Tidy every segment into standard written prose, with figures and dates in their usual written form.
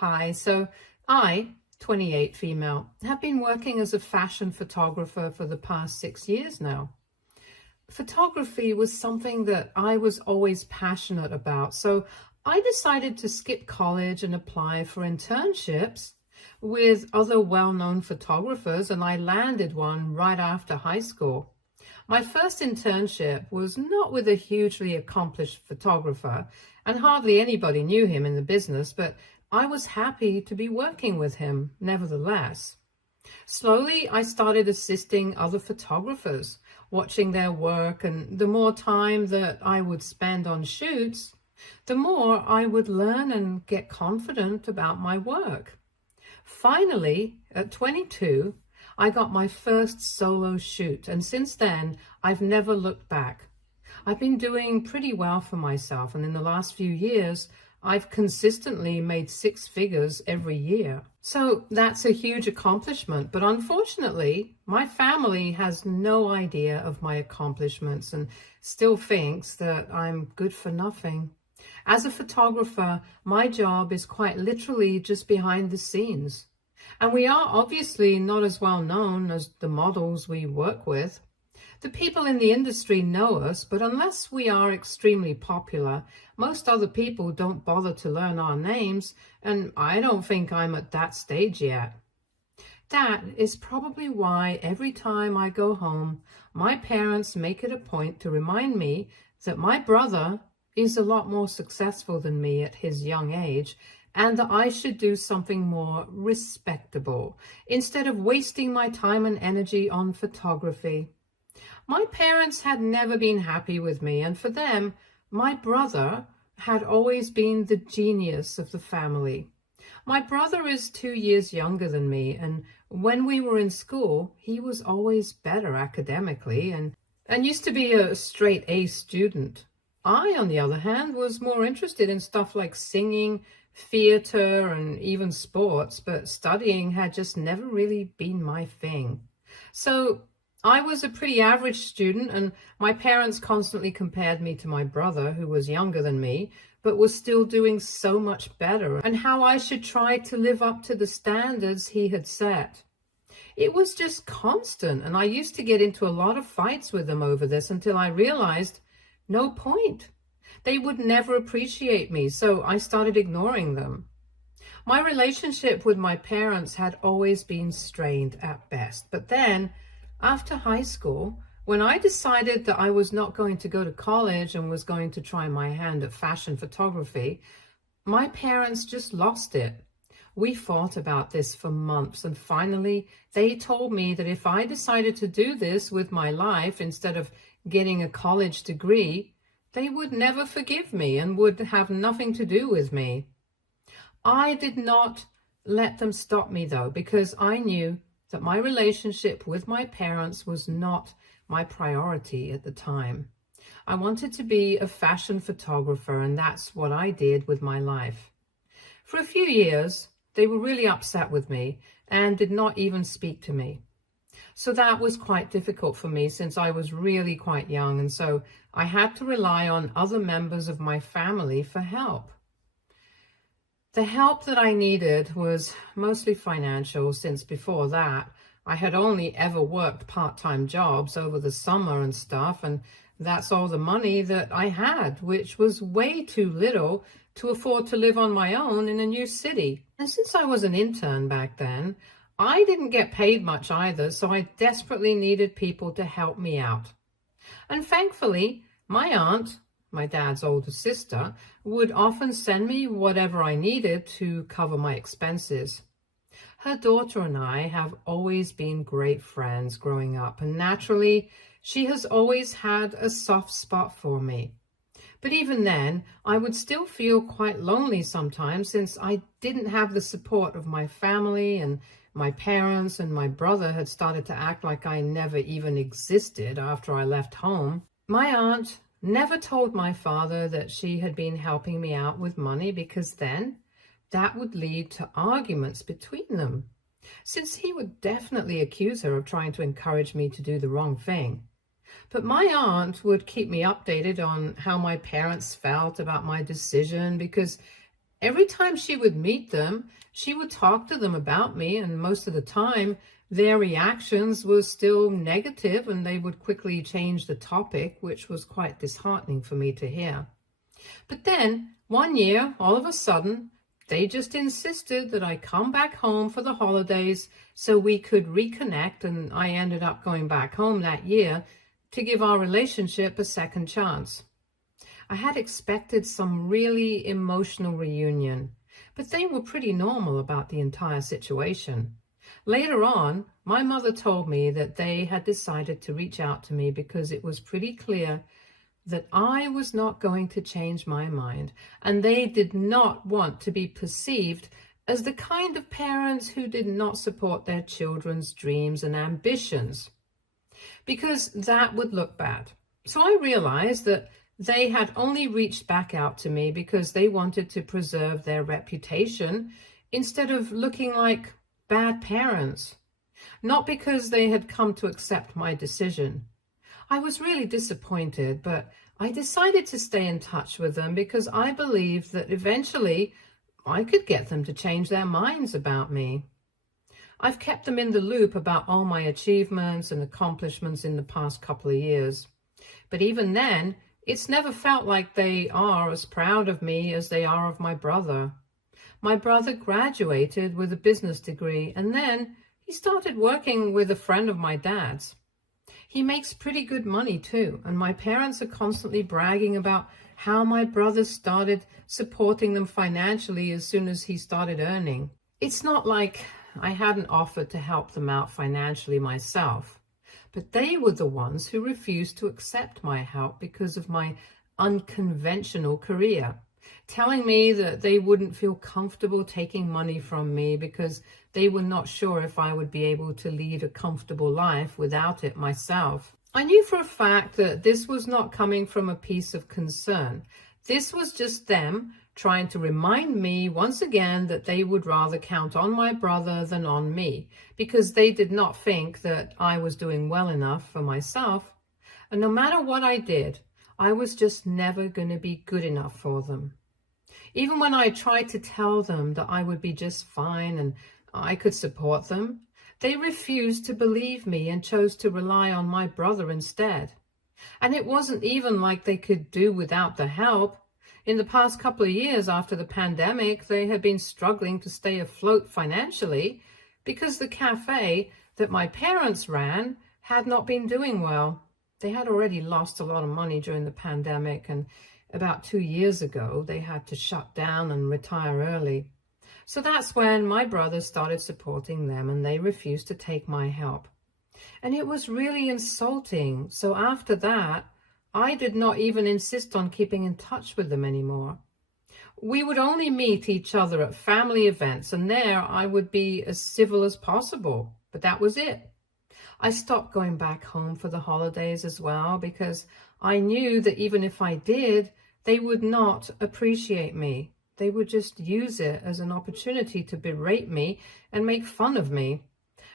Hi, so I, 28 female, have been working as a fashion photographer for the past 6 years now. Photography was something that I was always passionate about, so I decided to skip college and apply for internships with other well-known photographers, and I landed one right after high school. My first internship was not with a hugely accomplished photographer, and hardly anybody knew him in the business, but I was happy to be working with him nevertheless. Slowly, I started assisting other photographers, watching their work, and the more time that I would spend on shoots, the more I would learn and get confident about my work. Finally, at 22, I got my first solo shoot, and since then, I've never looked back. I've been doing pretty well for myself, and in the last few years, I've consistently made six figures every year. So that's a huge accomplishment, but unfortunately, my family has no idea of my accomplishments and still thinks that I'm good for nothing. As a photographer, my job is quite literally just behind the scenes. And we are obviously not as well known as the models we work with. The people in the industry know us, but unless we are extremely popular, most other people don't bother to learn our names, and I don't think I'm at that stage yet. That is probably why every time I go home, my parents make it a point to remind me that my brother is a lot more successful than me at his young age, and that I should do something more respectable instead of wasting my time and energy on photography. My parents had never been happy with me, and for them, my brother had always been the genius of the family. My brother is 2 years younger than me, and when we were in school, he was always better academically and used to be a straight A student. I, on the other hand, was more interested in stuff like singing, theater, and even sports, but studying had just never really been my thing. So I was a pretty average student, and my parents constantly compared me to my brother, who was younger than me, but was still doing so much better, and how I should try to live up to the standards he had set. It was just constant, and I used to get into a lot of fights with them over this until I realized no point. They would never appreciate me, so I started ignoring them. My relationship with my parents had always been strained at best, but then after high school, when I decided that I was not going to go to college and was going to try my hand at fashion photography, my parents just lost it. We fought about this for months, and finally they told me that if I decided to do this with my life instead of getting a college degree, they would never forgive me and would have nothing to do with me. I did not let them stop me though, because I knew that my relationship with my parents was not my priority at the time. I wanted to be a fashion photographer, and that's what I did with my life. For a few years, they were really upset with me and did not even speak to me. So that was quite difficult for me since I was really quite young, and so I had to rely on other members of my family for help. The help that I needed was mostly financial, since before that, I had only ever worked part-time jobs over the summer and stuff, and that's all the money that I had, which was way too little to afford to live on my own in a new city. And since I was an intern back then, I didn't get paid much either, so I desperately needed people to help me out. And thankfully, my aunt, my dad's older sister, would often send me whatever I needed to cover my expenses. Her daughter and I have always been great friends growing up, and naturally, she has always had a soft spot for me. But even then, I would still feel quite lonely sometimes, since I didn't have the support of my family, and my parents and my brother had started to act like I never even existed after I left home. My aunt never told my father that she had been helping me out with money, because then that would lead to arguments between them, since he would definitely accuse her of trying to encourage me to do the wrong thing. But my aunt would keep me updated on how my parents felt about my decision, because Every time she would meet them, she would talk to them about me, and most of the time, their reactions were still negative, and they would quickly change the topic, which was quite disheartening for me to hear. But then, one year, all of a sudden, they just insisted that I come back home for the holidays so we could reconnect, and I ended up going back home that year to give our relationship a second chance. I had expected some really emotional reunion, but they were pretty normal about the entire situation. Later on, my mother told me that they had decided to reach out to me because it was pretty clear that I was not going to change my mind, and they did not want to be perceived as the kind of parents who did not support their children's dreams and ambitions, because that would look bad. So I realized that they had only reached back out to me because they wanted to preserve their reputation instead of looking like bad parents, not because they had come to accept my decision. I was really disappointed, but I decided to stay in touch with them because I believed that eventually I could get them to change their minds about me. I've kept them in the loop about all my achievements and accomplishments in the past couple of years. But even then, it's never felt like they are as proud of me as they are of my brother. My brother graduated with a business degree, and then he started working with a friend of my dad's. He makes pretty good money too, and my parents are constantly bragging about how my brother started supporting them financially as soon as he started earning. It's not like I hadn't offered to help them out financially myself, but they were the ones who refused to accept my help because of my unconventional career, telling me that they wouldn't feel comfortable taking money from me because they were not sure if I would be able to lead a comfortable life without it myself. I knew for a fact that this was not coming from a piece of concern. This was just them trying to remind me once again that they would rather count on my brother than on me, because they did not think that I was doing well enough for myself. And no matter what I did, I was just never going to be good enough for them. Even when I tried to tell them that I would be just fine and I could support them, they refused to believe me and chose to rely on my brother instead. And it wasn't even like they could do without the help. In the past couple of years after the pandemic, they had been struggling to stay afloat financially because the cafe that my parents ran had not been doing well. They had already lost a lot of money during the pandemic, and about 2 years ago, they had to shut down and retire early. So that's when my brother started supporting them, and they refused to take my help. And it was really insulting. So after that, I did not even insist on keeping in touch with them anymore. We would only meet each other at family events, and there I would be as civil as possible, but that was it. I stopped going back home for the holidays as well because I knew that even if I did, they would not appreciate me. They would just use it as an opportunity to berate me and make fun of me.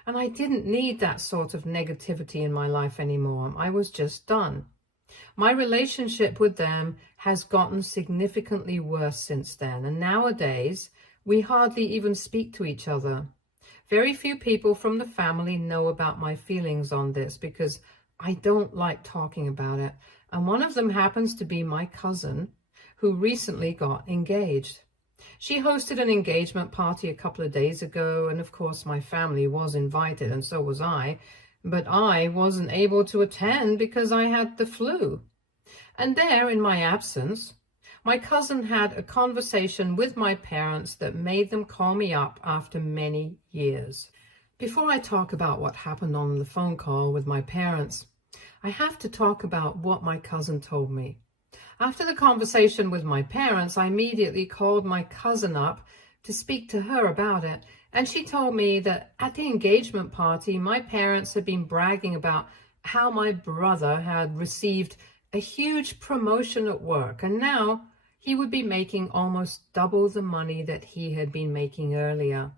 And I didn't need that sort of negativity in my life anymore. I was just done. My relationship with them has gotten significantly worse since then, and nowadays we hardly even speak to each other. Very few people from the family know about my feelings on this because I don't like talking about it, and one of them happens to be my cousin, who recently got engaged. She hosted an engagement party a couple of days ago, and of course my family was invited, and so was I, but I wasn't able to attend because I had the flu. And there, in my absence, my cousin had a conversation with my parents that made them call me up after many years. Before I talk about what happened on the phone call with my parents, I have to talk about what my cousin told me. After the conversation with my parents, I immediately called my cousin up to speak to her about it. And she told me that at the engagement party, my parents had been bragging about how my brother had received a huge promotion at work, and now he would be making almost double the money that he had been making earlier.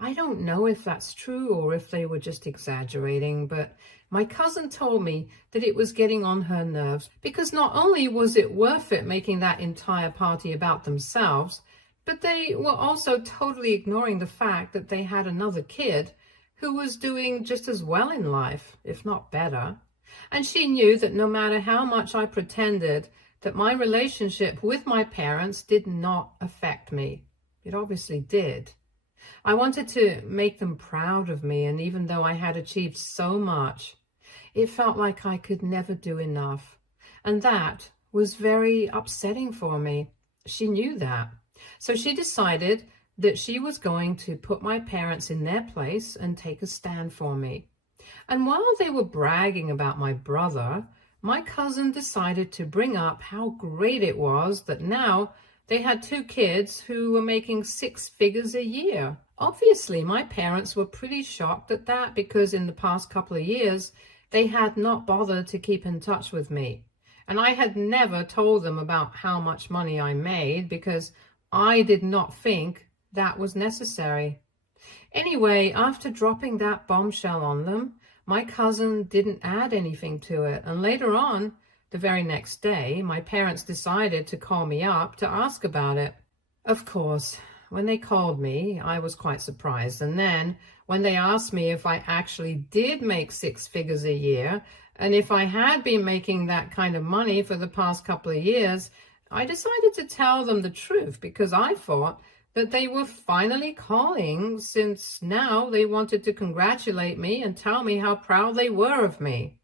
I don't know if that's true or if they were just exaggerating, but my cousin told me that it was getting on her nerves because not only was it worth it making that entire party about themselves, But they were also totally ignoring the fact that they had another kid who was doing just as well in life, if not better. And she knew that no matter how much I pretended that my relationship with my parents did not affect me, it obviously did. I wanted to make them proud of me, and even though I had achieved so much, it felt like I could never do enough. And that was very upsetting for me. She knew that. So she decided that she was going to put my parents in their place and take a stand for me. And while they were bragging about my brother, my cousin decided to bring up how great it was that now they had two kids who were making 6 figures a year. Obviously, my parents were pretty shocked at that because in the past couple of years, they had not bothered to keep in touch with me. And I had never told them about how much money I made because I did not think that was necessary. Anyway, after dropping that bombshell on them, my cousin didn't add anything to it. And later on, the very next day, my parents decided to call me up to ask about it. Of course, when they called me, I was quite surprised. And then when they asked me if I actually did make 6 figures a year, and if I had been making that kind of money for the past couple of years, I decided to tell them the truth because I thought that they were finally calling, since now they wanted to congratulate me and tell me how proud they were of me.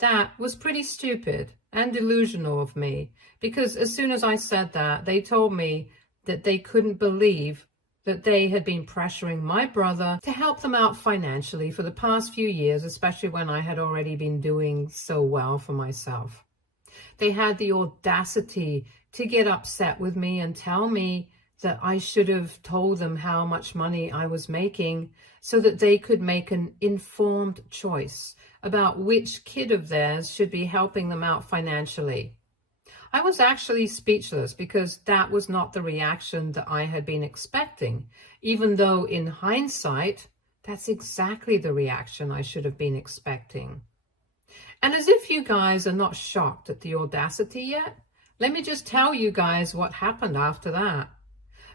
That was pretty stupid and delusional of me, because as soon as I said that, they told me that they couldn't believe that they had been pressuring my brother to help them out financially for the past few years, especially when I had already been doing so well for myself. They had the audacity to get upset with me and tell me that I should have told them how much money I was making so that they could make an informed choice about which kid of theirs should be helping them out financially. I was actually speechless because that was not the reaction that I had been expecting, even though in hindsight, that's exactly the reaction I should have been expecting. And as if you guys are not shocked at the audacity yet, let me just tell you guys what happened after that.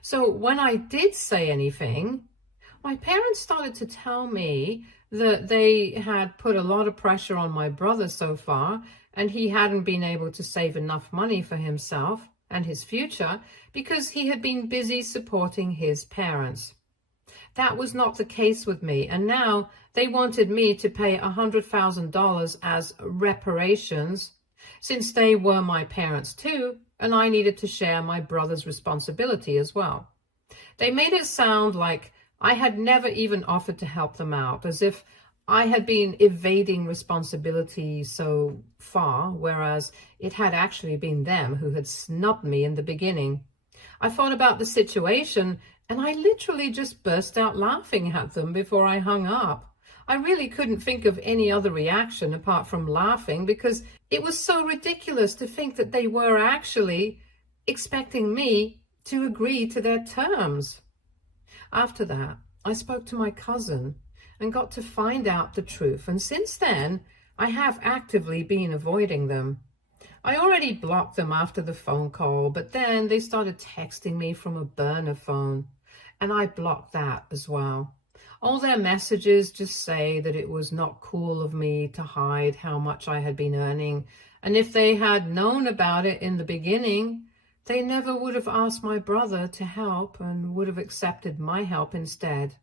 So when I did say anything, my parents started to tell me that they had put a lot of pressure on my brother so far, and he hadn't been able to save enough money for himself and his future because he had been busy supporting his parents. That was not the case with me, and now they wanted me to pay $100,000 as reparations since they were my parents too, and I needed to share my brother's responsibility as well. They made it sound like I had never even offered to help them out, as if I had been evading responsibility so far, whereas it had actually been them who had snubbed me in the beginning. I thought about the situation, and I literally just burst out laughing at them before I hung up. I really couldn't think of any other reaction apart from laughing because it was so ridiculous to think that they were actually expecting me to agree to their terms. After that, I spoke to my cousin and got to find out the truth, and since then, I have actively been avoiding them. I already blocked them after the phone call, but then they started texting me from a burner phone, and I blocked that as well. All their messages just say that it was not cool of me to hide how much I had been earning, and if they had known about it in the beginning, they never would have asked my brother to help and would have accepted my help instead.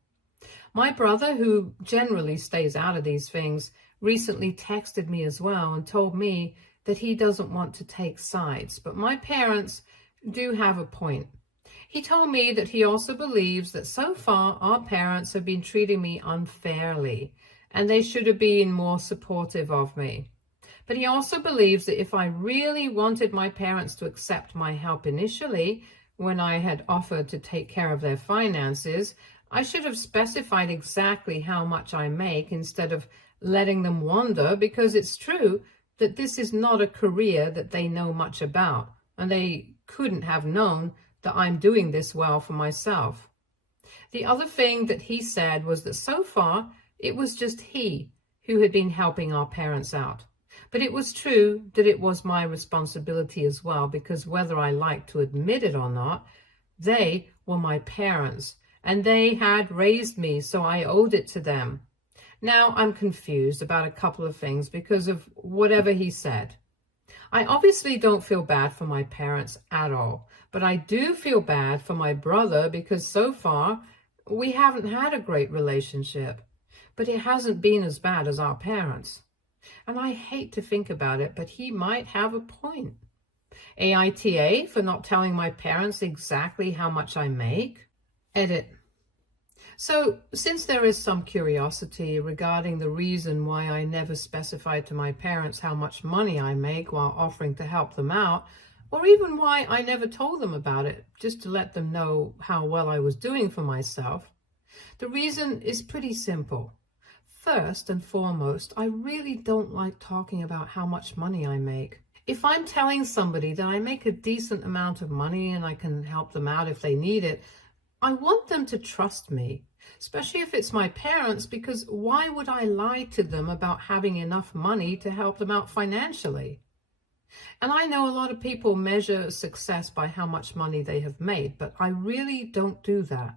My brother, who generally stays out of these things, recently texted me as well and told me that he doesn't want to take sides, but my parents do have a point. He told me that he also believes that so far our parents have been treating me unfairly and they should have been more supportive of me. But he also believes that if I really wanted my parents to accept my help initially, when I had offered to take care of their finances, I should have specified exactly how much I make instead of letting them wonder, because it's true that this is not a career that they know much about, and they couldn't have known that I'm doing this well for myself. The other thing that he said was that so far it was just he who had been helping our parents out. But it was true that it was my responsibility as well, because whether I like to admit it or not, They were my parents, and they had raised me, so I owed it to them. Now I'm confused about a couple of things because of whatever he said. I obviously don't feel bad for my parents at all, but I do feel bad for my brother because so far we haven't had a great relationship, but it hasn't been as bad as our parents. And I hate to think about it, but he might have a point. AITA for not telling my parents exactly how much I make. Edit. So, since there is some curiosity regarding the reason why I never specified to my parents how much money I make while offering to help them out, or even why I never told them about it, just to let them know how well I was doing for myself, the reason is pretty simple. First and foremost, I really don't like talking about how much money I make. If I'm telling somebody that I make a decent amount of money and I can help them out if they need it, I want them to trust me, especially if it's my parents, because why would I lie to them about having enough money to help them out financially? And I know a lot of people measure success by how much money they have made, but I really don't do that.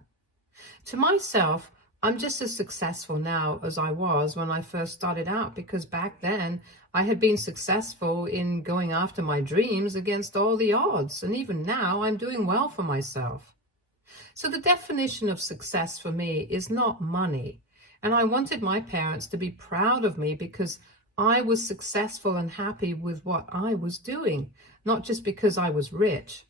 To myself, I'm just as successful now as I was when I first started out, because back then I had been successful in going after my dreams against all the odds, and even now I'm doing well for myself. So the definition of success for me is not money, and I wanted my parents to be proud of me because I was successful and happy with what I was doing, not just because I was rich.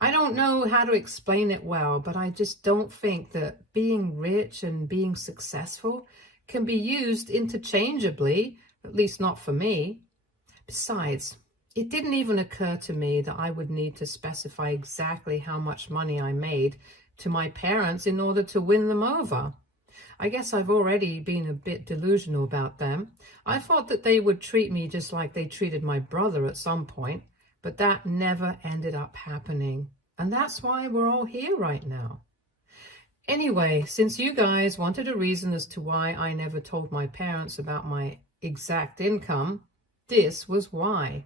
I don't know how to explain it well, but I just don't think that being rich and being successful can be used interchangeably, at least not for me. Besides, it didn't even occur to me that I would need to specify exactly how much money I made to my parents in order to win them over. I guess I've already been a bit delusional about them. I thought that they would treat me just like they treated my brother at some point, but that never ended up happening. And that's why we're all here right now. Anyway, since you guys wanted a reason as to why I never told my parents about my exact income, this was why.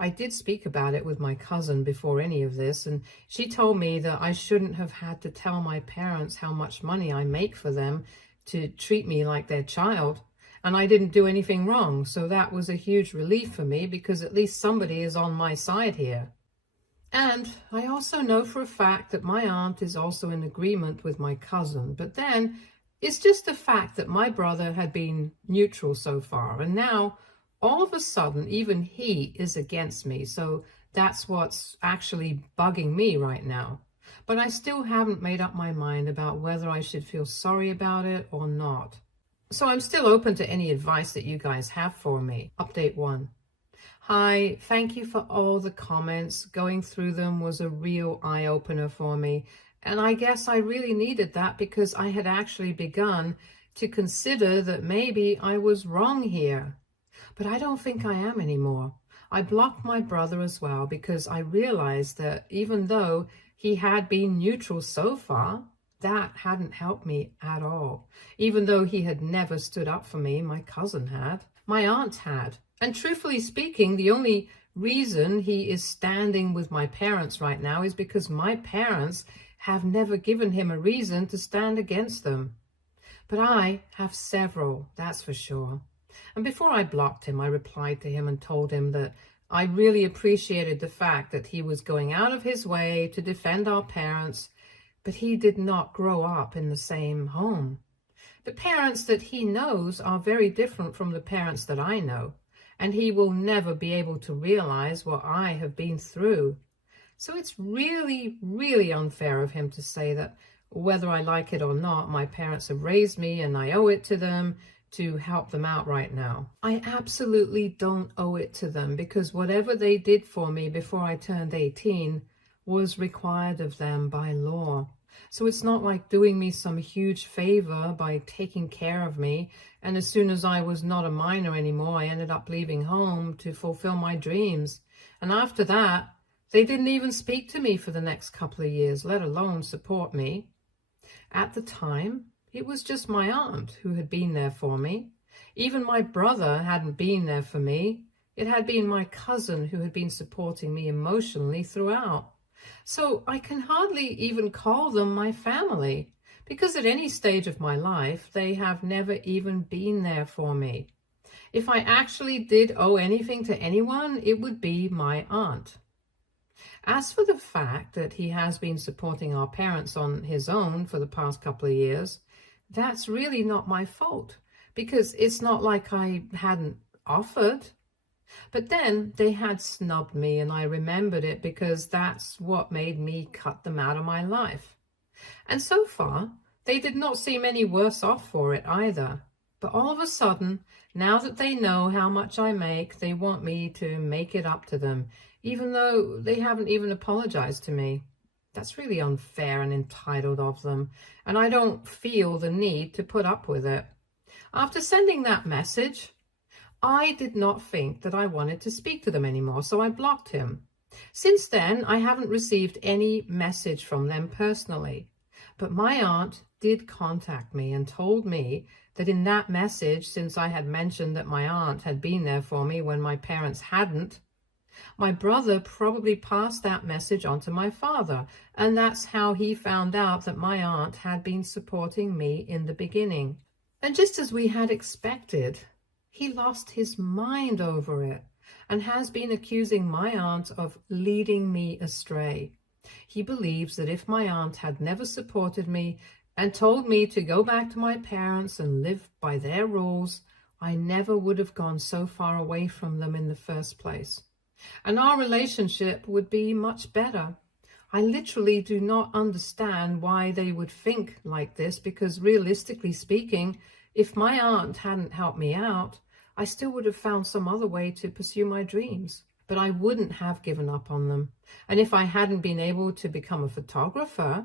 I did speak about it with my cousin before any of this, and she told me that I shouldn't have had to tell my parents how much money I make for them to treat me like their child. And I didn't do anything wrong, so that was a huge relief for me because at least somebody is on my side here. And I also know for a fact that my aunt is also in agreement with my cousin, but then it's just the fact that my brother had been neutral so far, and now all of a sudden even he is against me, so that's what's actually bugging me right now. But I still haven't made up my mind about whether I should feel sorry about it or not. So I'm still open to any advice that you guys have for me. Update 1. Hi, thank you for all the comments. Going through them was a real eye-opener for me. And I guess I really needed that because I had actually begun to consider that maybe I was wrong here. But I don't think I am anymore. I blocked my brother as well because I realized that even though he had been neutral so far, that hadn't helped me at all. Even though he had never stood up for me, my cousin had, my aunt had. And truthfully speaking, the only reason he is standing with my parents right now is because my parents have never given him a reason to stand against them. But I have several, that's for sure. And before I blocked him, I replied to him and told him that I really appreciated the fact that he was going out of his way to defend our parents, but he did not grow up in the same home. The parents that he knows are very different from the parents that I know, and he will never be able to realize what I have been through. So it's really, really unfair of him to say that whether I like it or not, my parents have raised me and I owe it to them to help them out right now. I absolutely don't owe it to them because whatever they did for me before I turned 18 was required of them by law. So it's not like doing me some huge favor by taking care of me, and as soon as I was not a minor anymore, I ended up leaving home to fulfill my dreams. And after that, they didn't even speak to me for the next couple of years, let alone support me. At the time, it was just my aunt who had been there for me. Even my brother hadn't been there for me. It had been my cousin who had been supporting me emotionally throughout. So I can hardly even call them my family, because at any stage of my life, they have never even been there for me. If I actually did owe anything to anyone, it would be my aunt. As for the fact that he has been supporting our parents on his own for the past couple of years, that's really not my fault, because it's not like I hadn't offered. But then they had snubbed me, and I remembered it because that's what made me cut them out of my life. And so far, they did not seem any worse off for it either. But all of a sudden, now that they know how much I make, they want me to make it up to them, even though they haven't even apologized to me. That's really unfair and entitled of them, and I don't feel the need to put up with it. After sending that message, I did not think that I wanted to speak to them anymore, so I blocked him. Since then, I haven't received any message from them personally. But my aunt did contact me and told me that in that message, since I had mentioned that my aunt had been there for me when my parents hadn't, my brother probably passed that message on to my father, and that's how he found out that my aunt had been supporting me in the beginning. And just as we had expected, he lost his mind over it and has been accusing my aunt of leading me astray. He believes that if my aunt had never supported me and told me to go back to my parents and live by their rules, I never would have gone so far away from them in the first place. And our relationship would be much better. I literally do not understand why they would think like this, because realistically speaking, if my aunt hadn't helped me out, I still would have found some other way to pursue my dreams. But I wouldn't have given up on them. And if I hadn't been able to become a photographer,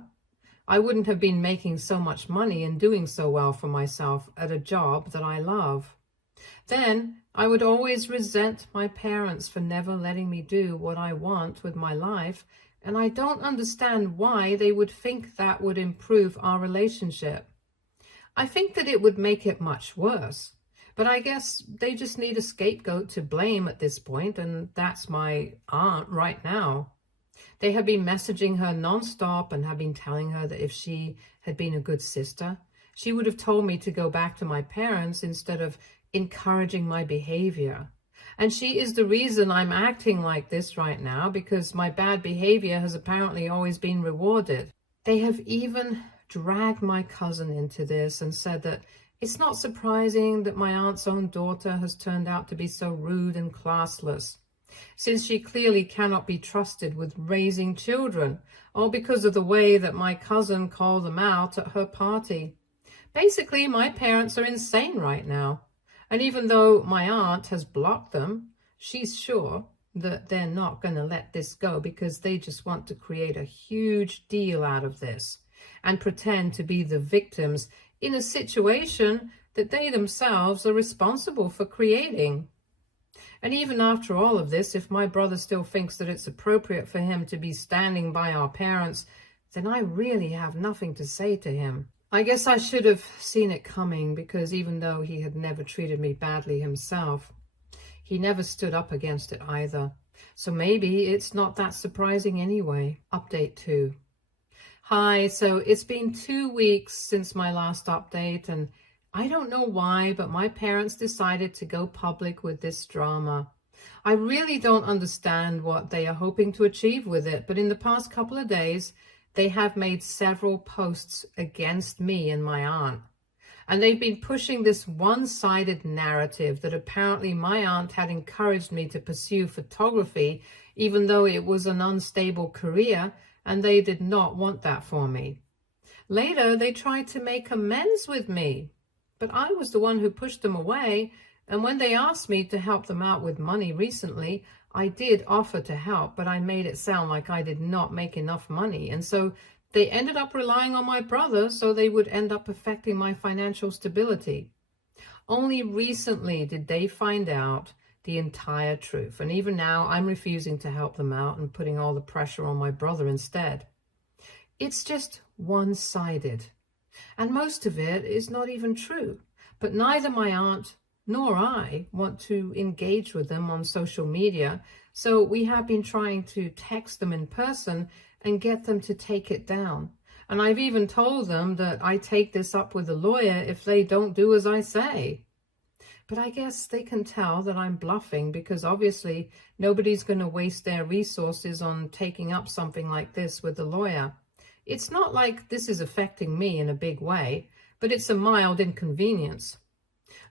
I wouldn't have been making so much money and doing so well for myself at a job that I love. Then I would always resent my parents for never letting me do what I want with my life, and I don't understand why they would think that would improve our relationship. I think that it would make it much worse. But I guess they just need a scapegoat to blame at this point, and that's my aunt right now. They have been messaging her nonstop and have been telling her that if she had been a good sister, she would have told me to go back to my parents instead of encouraging my behavior. And she is the reason I'm acting like this right now, because my bad behavior has apparently always been rewarded. They have even dragged my cousin into this and said that it's not surprising that my aunt's own daughter has turned out to be so rude and classless, since she clearly cannot be trusted with raising children, all because of the way that my cousin called them out at her party. Basically, my parents are insane right now, and even though my aunt has blocked them, she's sure that they're not going to let this go, because they just want to create a huge deal out of this and pretend to be the victims in a situation that they themselves are responsible for creating. And even after all of this, if my brother still thinks that it's appropriate for him to be standing by our parents, then I really have nothing to say to him. I guess I should have seen it coming, because even though he had never treated me badly himself, he never stood up against it either. So maybe it's not that surprising anyway. Update 2. Hi, so it's been 2 weeks since my last update, and I don't know why, but my parents decided to go public with this drama. I really don't understand what they are hoping to achieve with it, but in the past couple of days, they have made several posts against me and my aunt. And they've been pushing this one-sided narrative that apparently my aunt had encouraged me to pursue photography, even though it was an unstable career, and they did not want that for me. Later, they tried to make amends with me, but I was the one who pushed them away, and when they asked me to help them out with money recently, I did offer to help, but I made it sound like I did not make enough money, and so they ended up relying on my brother, so they would end up affecting my financial stability. Only recently did they find out the entire truth, and even now I'm refusing to help them out and putting all the pressure on my brother instead. It's just one-sided, and most of it is not even true, but neither my aunt nor I want to engage with them on social media, so we have been trying to text them in person and get them to take it down. And I've even told them that I take this up with a lawyer if they don't do as I say. But I guess they can tell that I'm bluffing, because obviously nobody's going to waste their resources on taking up something like this with a lawyer. It's not like this is affecting me in a big way, but it's a mild inconvenience.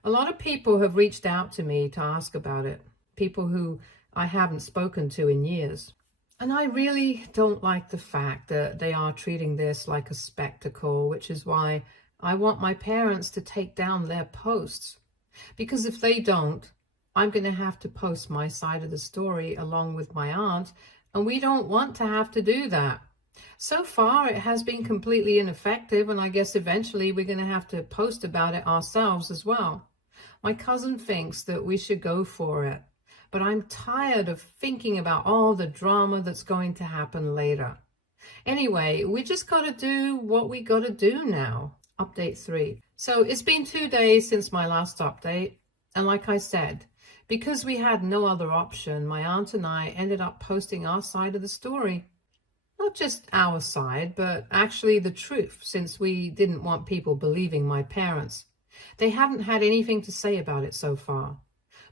A lot of people have reached out to me to ask about it, people who I haven't spoken to in years. And I really don't like the fact that they are treating this like a spectacle, which is why I want my parents to take down their posts. Because if they don't, I'm going to have to post my side of the story along with my aunt, and we don't want to have to do that. So far, it has been completely ineffective, and I guess eventually we're going to have to post about it ourselves as well. My cousin thinks that we should go for it, but I'm tired of thinking about all the drama that's going to happen later. Anyway, we just got to do what we got to do now. Update 3. So it's been 2 days since my last update, and like I said, because we had no other option, my aunt and I ended up posting our side of the story. Not just our side, but actually the truth, since we didn't want people believing my parents. They haven't had anything to say about it so far,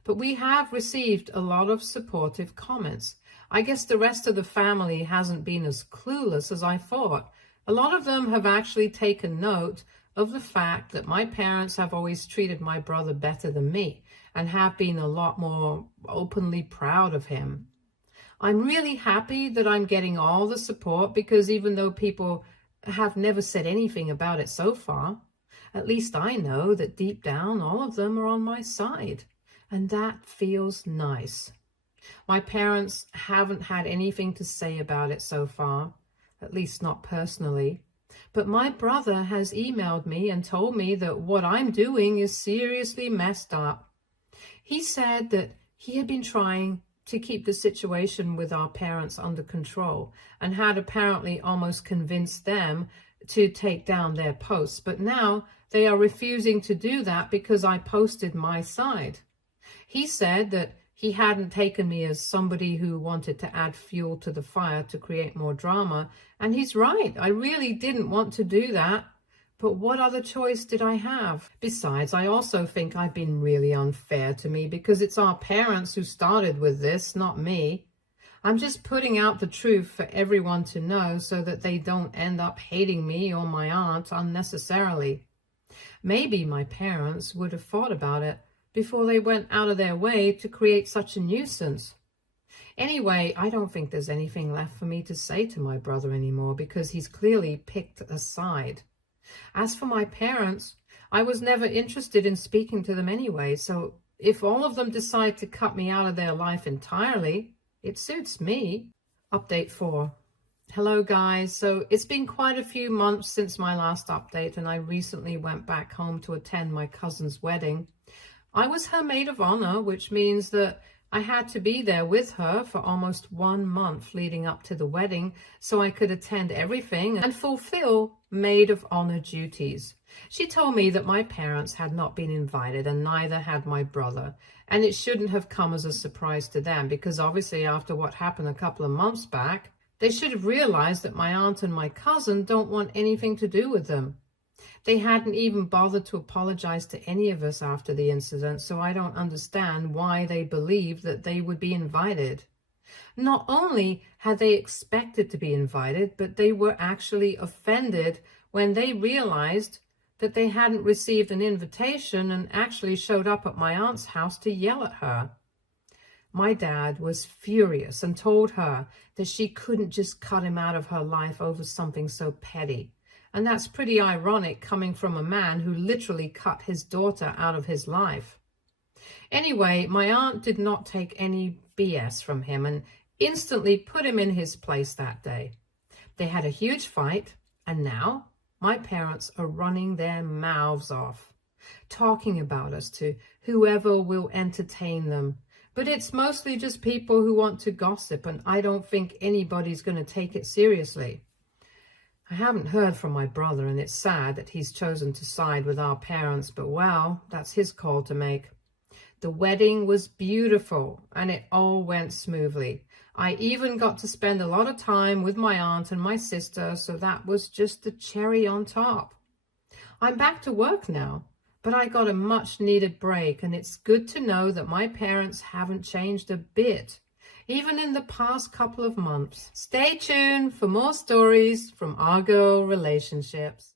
but we have received a lot of supportive comments. I guess the rest of the family hasn't been as clueless as I thought. A lot of them have actually taken note of the fact that my parents have always treated my brother better than me and have been a lot more openly proud of him. I'm really happy that I'm getting all the support, because even though people have never said anything about it so far, at least I know that deep down all of them are on my side, and that feels nice. My parents haven't had anything to say about it so far, at least not personally. But my brother has emailed me and told me that what I'm doing is seriously messed up. He said that he had been trying to keep the situation with our parents under control and had apparently almost convinced them to take down their posts. But now they are refusing to do that because I posted my side. He said that he hadn't taken me as somebody who wanted to add fuel to the fire to create more drama. And he's right. I really didn't want to do that. But what other choice did I have? Besides, I also think I've been really unfair to me, because it's our parents who started with this, not me. I'm just putting out the truth for everyone to know so that they don't end up hating me or my aunt unnecessarily. Maybe my parents would have thought about it before they went out of their way to create such a nuisance. Anyway, I don't think there's anything left for me to say to my brother anymore, because he's clearly picked a side. As for my parents, I was never interested in speaking to them anyway, so if all of them decide to cut me out of their life entirely, it suits me. Update 4. Hello guys, so it's been quite a few months since my last update, and I recently went back home to attend my cousin's wedding. I was her maid of honor, which means that I had to be there with her for almost 1 month leading up to the wedding so I could attend everything and fulfill maid of honor duties. She told me that my parents had not been invited, and neither had my brother, and it shouldn't have come as a surprise to them, because obviously after what happened a couple of months back, they should have realized that my aunt and my cousin don't want anything to do with them. They hadn't even bothered to apologize to any of us after the incident, so I don't understand why they believed that they would be invited. Not only had they expected to be invited, but they were actually offended when they realized that they hadn't received an invitation and actually showed up at my aunt's house to yell at her. My dad was furious and told her that she couldn't just cut him out of her life over something so petty. And that's pretty ironic coming from a man who literally cut his daughter out of his life. Anyway, my aunt did not take any BS from him and instantly put him in his place that day. They had a huge fight, and now my parents are running their mouths off, talking about us to whoever will entertain them. But it's mostly just people who want to gossip, and I don't think anybody's going to take it seriously. I haven't heard from my brother, and it's sad that he's chosen to side with our parents, but well, that's his call to make. The wedding was beautiful and it all went smoothly. I even got to spend a lot of time with my aunt and my sister, so that was just the cherry on top. I'm back to work now, but I got a much needed break, and it's good to know that my parents haven't changed a bit, even in the past couple of months. Stay tuned for more stories from our girl relationships.